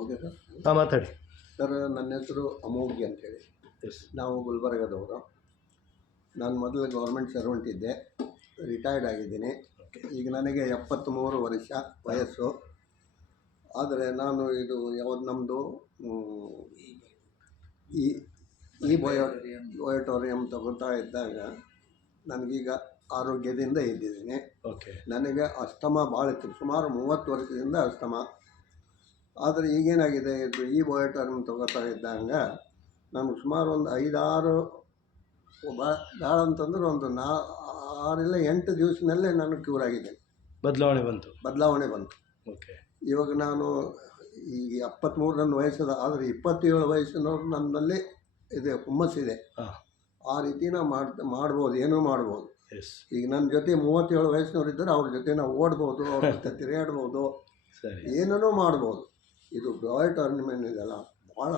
Okay sir. ಹಾಂ, ಮಾತಾಡಿ sir. ನನ್ನ ಹೆಸರು ಅಮೋಘ್ಯ ಅಂತೇಳಿ. ನಾವು ಗುಲ್ಬರ್ಗದವರು. ನಾನು ಮೊದಲು ಗೌರ್ಮೆಂಟ್ ಸರ್ವೆಂಟ್ ಇದ್ದೆ, ರಿಟೈರ್ಡ್ ಆಗಿದ್ದೀನಿ. ಈಗ ನನಗೆ 73 ವರ್ಷ ವಯಸ್ಸು. ಆದರೆ ನಾನು ಇದು ಯಾವುದು ನಮ್ಮದು ಈ ಬಯೋಟೋರಿಯಂ ತಗೋತಾ ಇದ್ದಾಗ ನನಗೀಗ ಆರೋಗ್ಯದಿಂದ ಇದ್ದಿದ್ದೀನಿ. ನನಗೆ ಅಸ್ತಮಾ ಭಾಳ ಇತ್ತು, ಸುಮಾರು 30 ವರ್ಷದಿಂದ ಅಸ್ತಮಾ. ಆದರೆ ಈಗೇನಾಗಿದೆ, ಇದು ಈ ಬಯೋಟೋರಿಯಂ ತಗೋತಾ ಇದ್ದಂಗೆ ನಮ್ಗೆ ಸುಮಾರು ಒಂದು 5-6 ಭಾಳ ಅಂತಂದ್ರೆ ಒಂದು 6 ಇಲ್ಲ 8 ದಿವಸದಲ್ಲೇ ನಾನು ಕ್ಯೂರ್ ಆಗಿದ್ದೇನೆ. ಬದಲಾವಣೆ ಬಂತು. ಇವಾಗ ನಾನು ಈಗ 73 ನನ್ನ ವಯಸ್ಸದ, ಆದರೆ 27 ವಯಸ್ಸಿನವ್ರು ನನ್ನಲ್ಲಿ ಇದೆ, ಹುಮ್ಮಸ್ಸಿದೆ. ಆ ರೀತಿ ನಾವು ಮಾಡ್ಬೋದು, ಏನೂ ಮಾಡ್ಬೋದು. ಈಗ ನನ್ನ ಜೊತೆ 37 ವಯಸ್ಸಿನವ್ರು ಇದ್ದರೆ ಅವ್ರ ಜೊತೆ ನಾವು ಓಡ್ಬೋದು, ಅವ್ರ ಜೊತೆ ತಿರುಗಾಡ್ಬೋದು, ಏನೂ ಮಾಡ್ಬೋದು. ಇದು ಬಯೋಟೋರಿಯಂ ಇದೆಲ್ಲ ಭಾಳ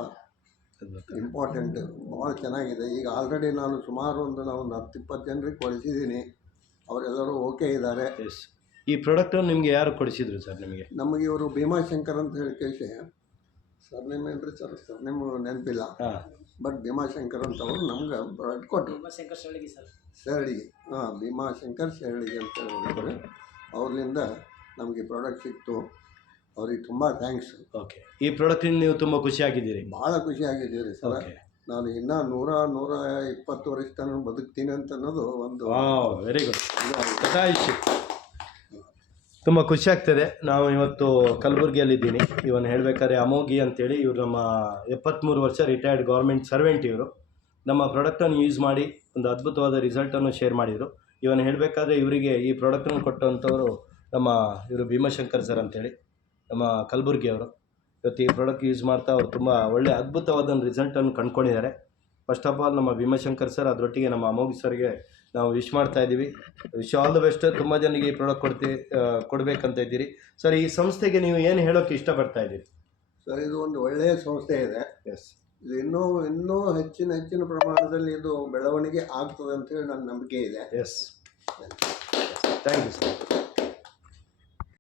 ಇಂಪಾರ್ಟೆಂಟ್, ಭಾಳ ಚೆನ್ನಾಗಿದೆ. ಈಗ ಆಲ್ರೆಡಿ ನಾನು ಸುಮಾರು ಒಂದು 10-20 ಜನರಿಗೆ ಕೊಡಿಸಿದ್ದೀನಿ, ಅವರೆಲ್ಲರೂ ಓಕೆ ಇದ್ದಾರೆ. ಈ ಪ್ರಾಡಕ್ಟನ್ನು ನಿಮಗೆ ಯಾರು ಕೊಡಿಸಿದ್ರು ಸರ್? ನಮಗೆ ಇವರು ಭೀಮಾಶಂಕರ್ ಅಂತ ಹೇಳಿ ಕೇಳಿ, ಸರ್ನೇಮ್ ಏನ್ರಿ ಸರ್? ಸರ್ನೇಮ್ ನೆನಪಿಲ್ಲ, ಬಟ್ ಭೀಮಾಶಂಕರ್ ಅಂತವರು ನಮ್ಗೆ ಪ್ರಾಡಕ್ಟ್ ಕೊಟ್ಟರು. ಶರಳಿಗೆ, ಭೀಮಾಶಂಕರ್ ಶರಳಿಗೆ ಅಂತ ಹೇಳಿದ್ರು. ಅವ್ರಿಂದ ನಮಗೆ ಪ್ರಾಡಕ್ಟ್ ಸಿಕ್ತು, ಅವ್ರಿಗೆ ತುಂಬ ಥ್ಯಾಂಕ್ಸ್. ಈ ಪ್ರಾಡಕ್ಟಿಂದ ನೀವು ತುಂಬ ಖುಷಿಯಾಗಿದ್ದೀರಿ? ಭಾಳ ಖುಷಿಯಾಗಿದ್ದೀರಿ ಸರ್. ನಾನು ಇನ್ನೂ 100-120 ವರ್ಷ ತನಕ ಬದುಕ್ತೀನಿ ಅಂತ ಅನ್ನೋದು ಒಂದು ವೆರಿ ಗುಡ್. ತುಂಬ ಖುಷಿ ಆಗ್ತದೆ. ನಾವು ಇವತ್ತು ಕಲಬುರಗಿಯಲ್ಲಿದ್ದೀನಿ. ಇವನು ಹೇಳಬೇಕಾದ್ರೆ ಅಮೋಘಿ ಅಂತೇಳಿ, ಇವರು ನಮ್ಮ 73 ವರ್ಷ ರಿಟೈರ್ಡ್ ಗೌರ್ಮೆಂಟ್ ಸರ್ವೆಂಟ್. ಇವರು ನಮ್ಮ ಪ್ರಾಡಕ್ಟನ್ನು ಯೂಸ್ ಮಾಡಿ ಒಂದು ಅದ್ಭುತವಾದ ರಿಸಲ್ಟನ್ನು ಶೇರ್ ಮಾಡಿದರು. ಇವನು ಹೇಳಬೇಕಾದ್ರೆ ಇವರಿಗೆ ಈ ಪ್ರಾಡಕ್ಟನ್ನು ಕೊಟ್ಟಂಥವರು ಇವರು ಭೀಮಾಶಂಕರ್ ಸರ್ ಅಂತೇಳಿ, ನಮ್ಮ ಕಲಬುರಗಿಯವರು. ಇವತ್ತು ಈ ಪ್ರಾಡಕ್ಟ್ ಯೂಸ್ ಮಾಡ್ತಾ ಅವರು ತುಂಬ ಒಳ್ಳೆ ಅದ್ಭುತವಾದ ರಿಸಲ್ಟನ್ನು ಕಂಡುಕೊಂಡಿದ್ದಾರೆ. ಫಸ್ಟ್ ಆಫ್ ಆಲ್ ನಮ್ಮ ಭೀಮಾಶಂಕರ್ ಸರ್, ಅದರೊಟ್ಟಿಗೆ ನಮ್ಮ ಅಮೋಘಿ ಸರ್ಗೆ ನಾವು ವಿಶ್ ಮಾಡ್ತಾ ಇದ್ದೀವಿ. Wish all the best. ತುಂಬ ಜನರಿಗೆ ಈ ಪ್ರಾಡಕ್ಟ್ ಕೊಡಬೇಕಂತ ಇದ್ದೀರಿ ಸರ್. ಈ ಸಂಸ್ಥೆಗೆ ನೀವು ಏನು ಹೇಳೋಕ್ಕೆ ಇಷ್ಟಪಡ್ತಾ ಇದ್ದೀರಿ ಸರ್? ಇದು ಒಂದು ಒಳ್ಳೆಯ ಸಂಸ್ಥೆ ಇದೆ. ಇದು ಇನ್ನೂ ಹೆಚ್ಚಿನ ಪ್ರಮಾಣದಲ್ಲಿ ಇದು ಬೆಳವಣಿಗೆ ಆಗ್ತದೆ ಅಂತೇಳಿ ನನ್ನ ನಂಬಿಕೆ ಇದೆ. Thank you sir.